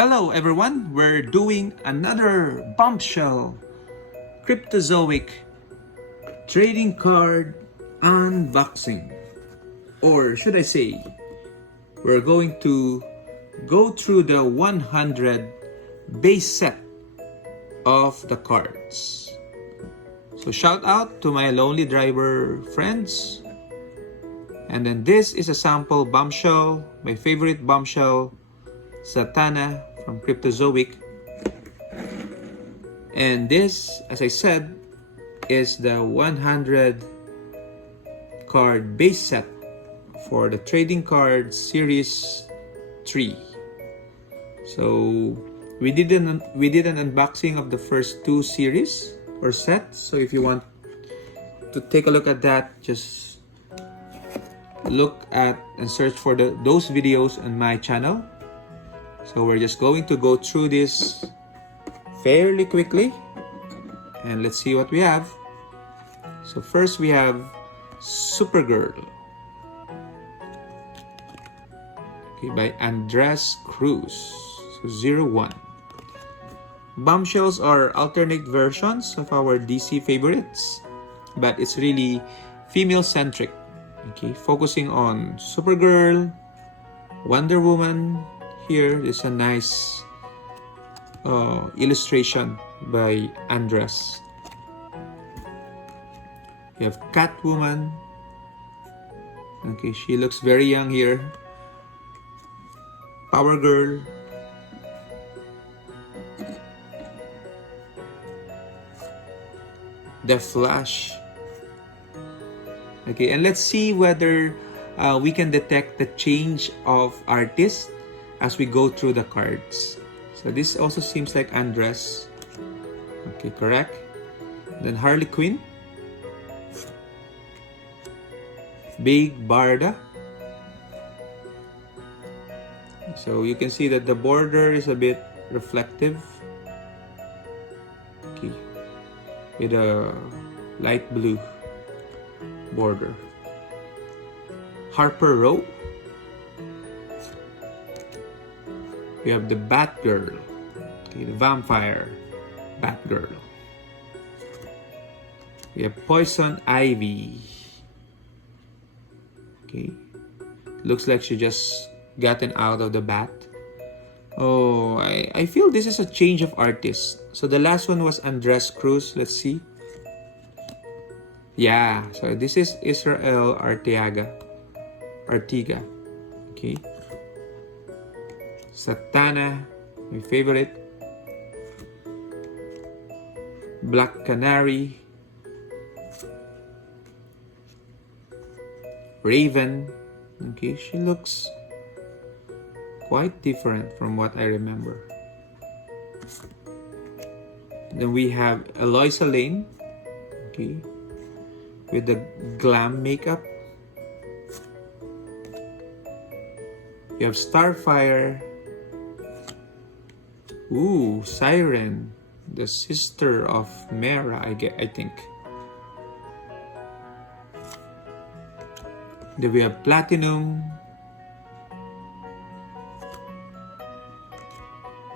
Hello everyone, we're doing another Bombshell Cryptozoic trading card unboxing. Or should I say, we're going to go through the 100 base set of the cards. So shout out to my lonely driver friends. And then this is a sample bombshell, my favorite bombshell, Zatanna from Cryptozoic. And this, as I said, is the 100 card base set for the Trading Cards Series 3. So we did an unboxing of the first two series or sets. So if you want to take a look at that, just look at and search for those videos on my channel. So we're just going to go through this fairly quickly and let's see what we have. So first we have Supergirl, okay, by Andres Cruz, so 01. Bombshells are alternate versions of our DC favorites, but it's really female-centric, okay, focusing on Supergirl, Wonder Woman. Here is a nice illustration by Andres. You have Catwoman. Okay, she looks very young here. Power Girl. The Flash. Okay, and let's see whether we can detect the change of artist as we go through the cards. So this also seems like Andres. Okay, correct. Then Harley Quinn. Big Barda. So you can see that the border is a bit reflective. Okay. With a light blue border. Harper Row. We have the Batgirl, okay, the vampire Batgirl. We have Poison Ivy. Okay, looks like she just gotten out of the bat. Oh, I feel this is a change of artist. So the last one was Andres Cruz. Let's see. Yeah, so this is Israel Arteaga. Okay. Zatanna, my favorite. Black Canary. Raven. Okay, she looks quite different from what I remember. Then we have Eloisa Lane. Okay, with the glam makeup. You have Starfire. Ooh, Siren, the sister of Mera, I think. Then we have Platinum.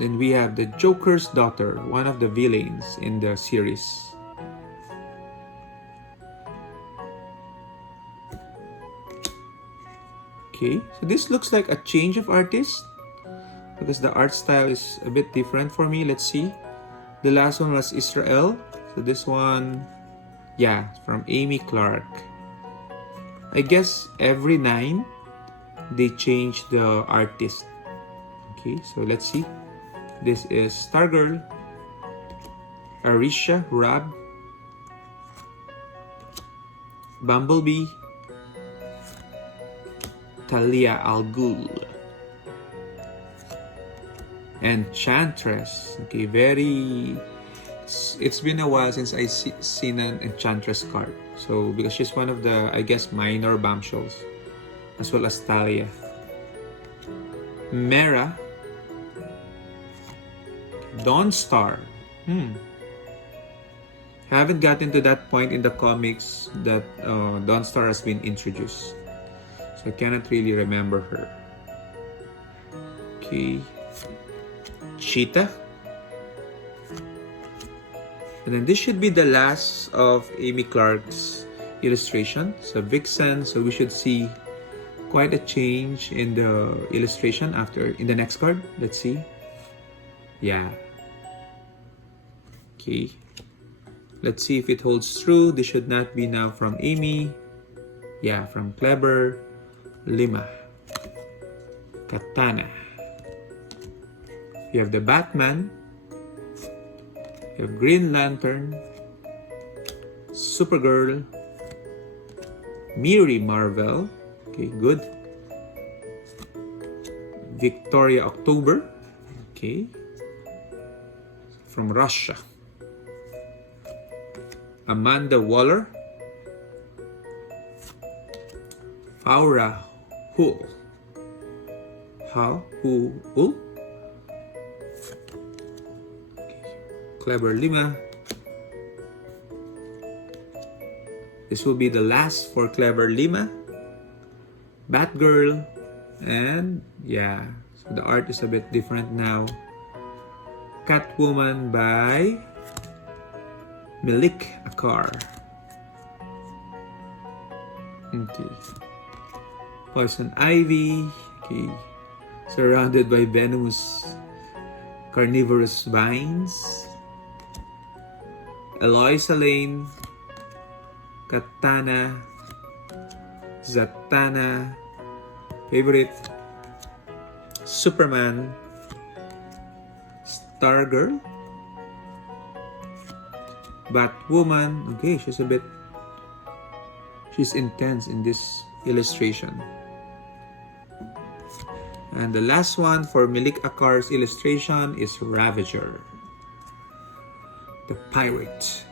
Then we have the Joker's daughter, one of the villains in the series. Okay, so this looks like a change of artist, because the art style is a bit different for me. Let's see. The last one was Israel. So this one, yeah, from Amy Clark. I guess every 9, they change the artist. Okay, so let's see. This is Stargirl, Arisha Rab, Bumblebee, Talia Al Ghul, Enchantress. Okay, it's been a while since I seen an Enchantress card. So because she's one of the, I guess, minor bombshells, as well as Talia. Mera, Dawnstar. Haven't gotten to that point in the comics that Dawnstar has been introduced, so I cannot really remember her. Okay. Cheetah. And then this should be the last of Amy Clark's illustration. So Vixen, so we should see quite a change in the illustration in the next card. Let's see. Yeah. Okay. Let's see if it holds true. This should not be now from Amy. Yeah, from Clever Lima. Katana. You have the Batman. You have Green Lantern. Supergirl. Miri Marvel. Okay, good. Victoria October. Okay. From Russia. Amanda Waller. Aura Hull. Hull. Okay. Clever Lima. This will be the last for Clever Lima. Batgirl. And yeah, so the art is a bit different now. Catwoman by Milik Akar. Okay. Poison Ivy. Okay. Surrounded by venomous carnivorous vines. Eloisa Lane. Katana. Zatanna. Favorite. Superman. Stargirl. Batwoman. Okay, she's intense in this illustration. And the last one for Milik Akar's illustration is Ravager, the pirate.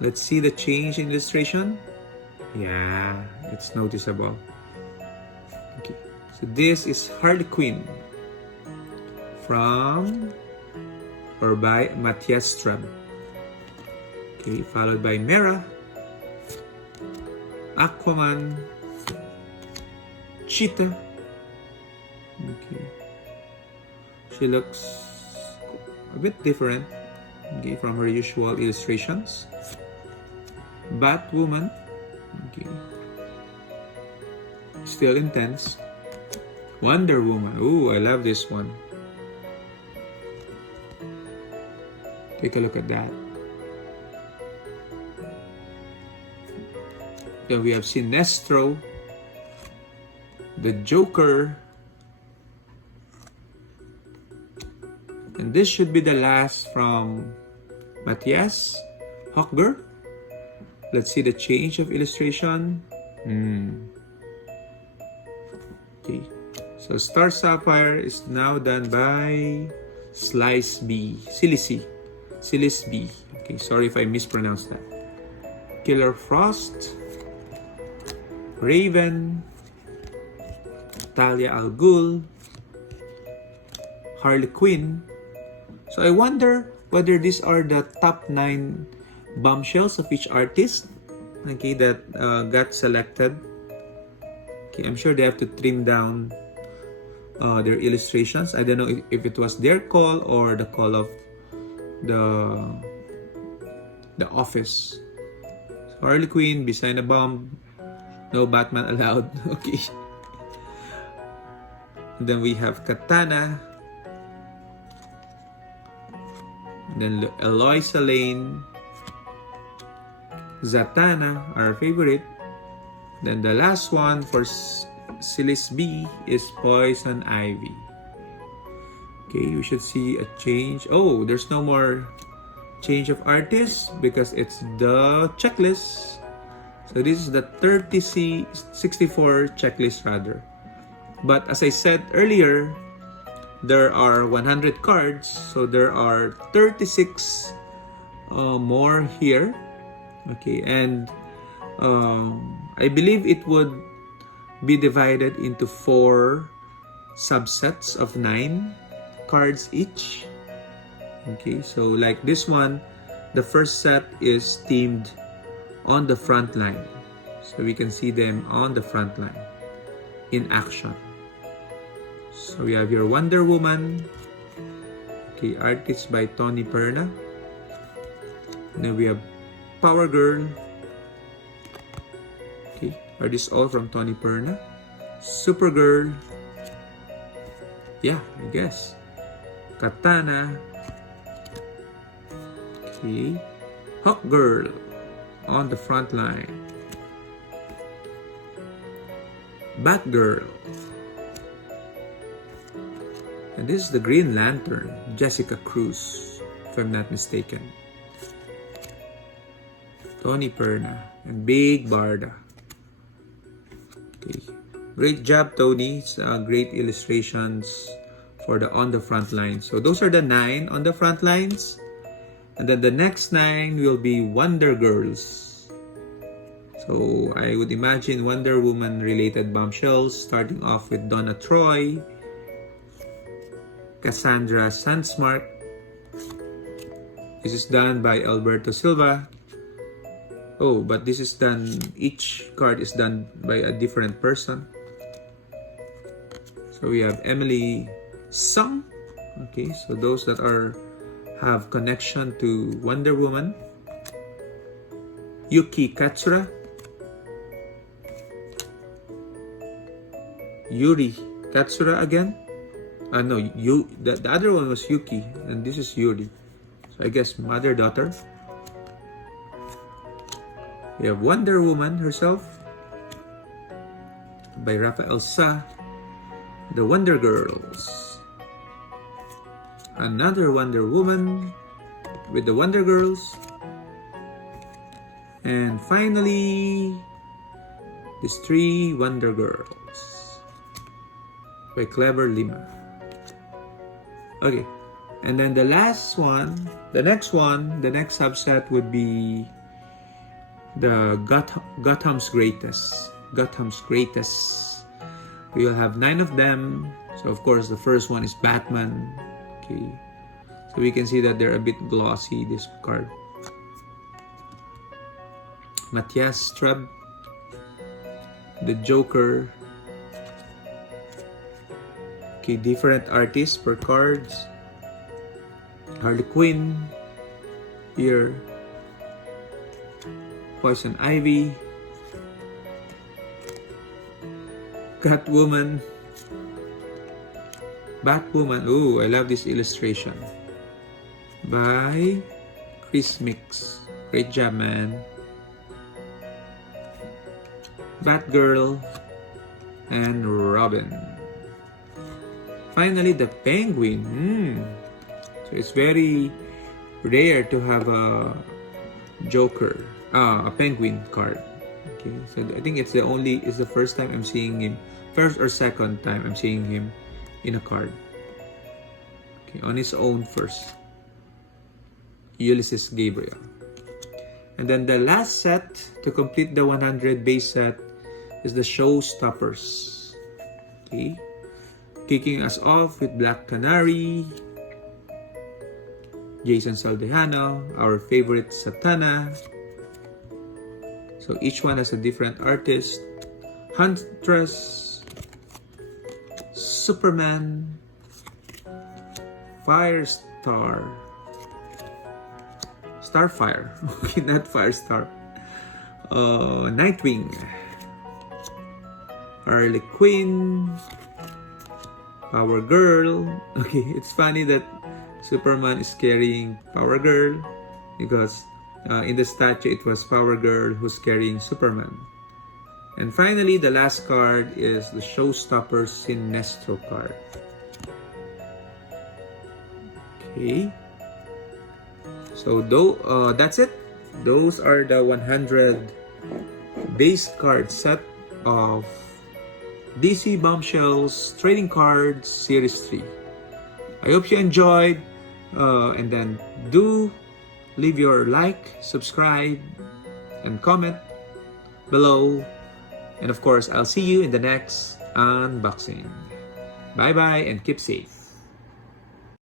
Let's see the change in illustration. Yeah, it's noticeable. Okay, so this is Harley Quinn by Matthias Ström. Okay, followed by Mera, Aquaman, Cheetah. Okay, she looks a bit different, okay, from her usual illustrations. Batwoman, okay, still intense. Wonder Woman, ooh, I love this one. Take a look at that. Then we have Sinestro, the Joker, and this should be the last from Matthias. Hawkgirl. Let's see the change of illustration. Okay, so Star Sapphire is now done by Slice B. Silis B. Okay, sorry if I mispronounced that. Killer Frost. Raven. Talia al Ghul. Harley Quinn. So I wonder whether these are the top 9 bombshells of each artist, okay, that got selected. Okay, I'm sure they have to trim down their illustrations. I don't know if it was their call or the call of the office. So Harley Quinn, Beside a Bomb, no Batman allowed. Okay. And then we have Katana. And then Eloisa Lane. Zatanna, our favorite. Then the last one for Silis B is Poison Ivy. Okay, we should see a change. Oh, there's no more change of artist because it's the checklist. So this is the 30C64 checklist rather. But as I said earlier, there are 100 cards, so there are 36 more here. Okay, and I believe it would be divided into 4 subsets of 9 cards each. Okay, so like this one, the first set is themed on the front line. So we can see them on the front line in action. So we have your Wonder Woman, Okay, artist by Tony Perna. And then we have Power Girl. Okay, are these all from Tony Perna? Supergirl. Yeah, I guess. Katana. Okay. Hawk Girl on the front line. Batgirl. And this is the Green Lantern, Jessica Cruz, if I'm not mistaken. Tony Perna and Big Barda. Okay. Great job, Tony. It's great illustrations for the on the front line. So those are the 9 on the front lines. And then the next 9 will be Wonder Girls. So I would imagine Wonder Woman related bombshells, starting off with Donna Troy, Cassandra Sandsmark. This is done by Alberto Silva. Oh, but this is done, each card is done by a different person. So we have Emily Sung. Okay, so those that have connection to Wonder Woman. Yuki Katsura. Yuri Katsura again. No, the other one was Yuki, and this is Yuri. So I guess mother-daughter. We have Wonder Woman herself by Rafael Sa. The Wonder Girls. Another Wonder Woman with the Wonder Girls. And finally, these 3 Wonder Girls by Clever Lima. Okay, and then the next subset would be the Gotham's Greatest. We will have 9 of them. So of course, the first one is Batman. Okay, so we can see that they're a bit glossy, this card. Matthias Strub, the Joker. Okay, different artists per cards. Harley Quinn here. Poison Ivy. Catwoman. Batwoman. Ooh, I love this illustration. By Chris Mix. Great job, man. Batgirl. And Robin. Finally, the Penguin. So it's very rare to have a Joker, a Penguin card. Okay, so I think it's the first time I'm seeing him, first or second time I'm seeing him in a card. Okay, on his own first. Ulysses Gabriel. And then the last set to complete the 100 base set is the Showstoppers. Okay. Kicking us off with Black Canary, Jason Saldeano, our favorite Satana. So each one has a different artist. Huntress, Superman, Firestar, Starfire, okay, not Firestar, Nightwing, Harley Quinn, Power Girl. Okay, it's funny that Superman is carrying Power Girl because in the statue it was Power Girl who's carrying Superman. And finally, the last card is the Showstoppers Sinestro card. Okay. So that's it. Those are the 100 base card set of DC Bombshells Trading Cards Series 3. I hope you enjoyed, and then do leave your like, subscribe, and comment below. And of course, I'll see you in the next unboxing. Bye-bye and keep safe.